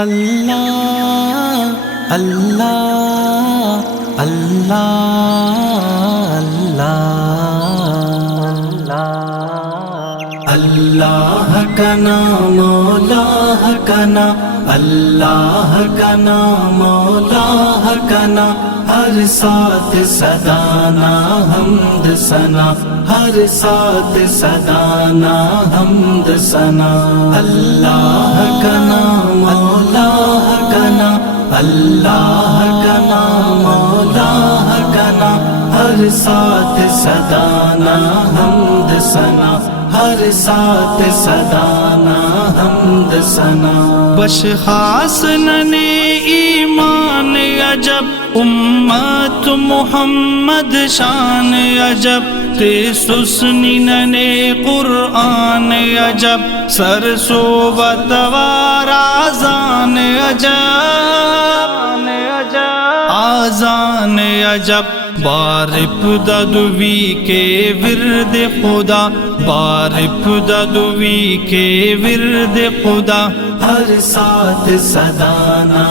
اللہ اللہ اللہ اللہ اللہ کا نام مولا کا نام اللہ کا نام مولا کا نام ہر ساتھ صدانا حمد ثنا ہر ساتھ صدانا حمد ثنا اللہ کا نام مولا کا نام اللہ کا نام مولا کا نام ہر ساتھ صدانا حمد ثنا ہر ساتھ صدانا حمد ثنا بش خاص ننے ایمان عجب امت محمد شان عجب تے سسنی ننے قرآن عجب سرسو بتوار آزان عجب آزان عجب بارپ ددوی کے ورد خدا بارپ ددوی کے ورد خدا ہر ساتھ صدانا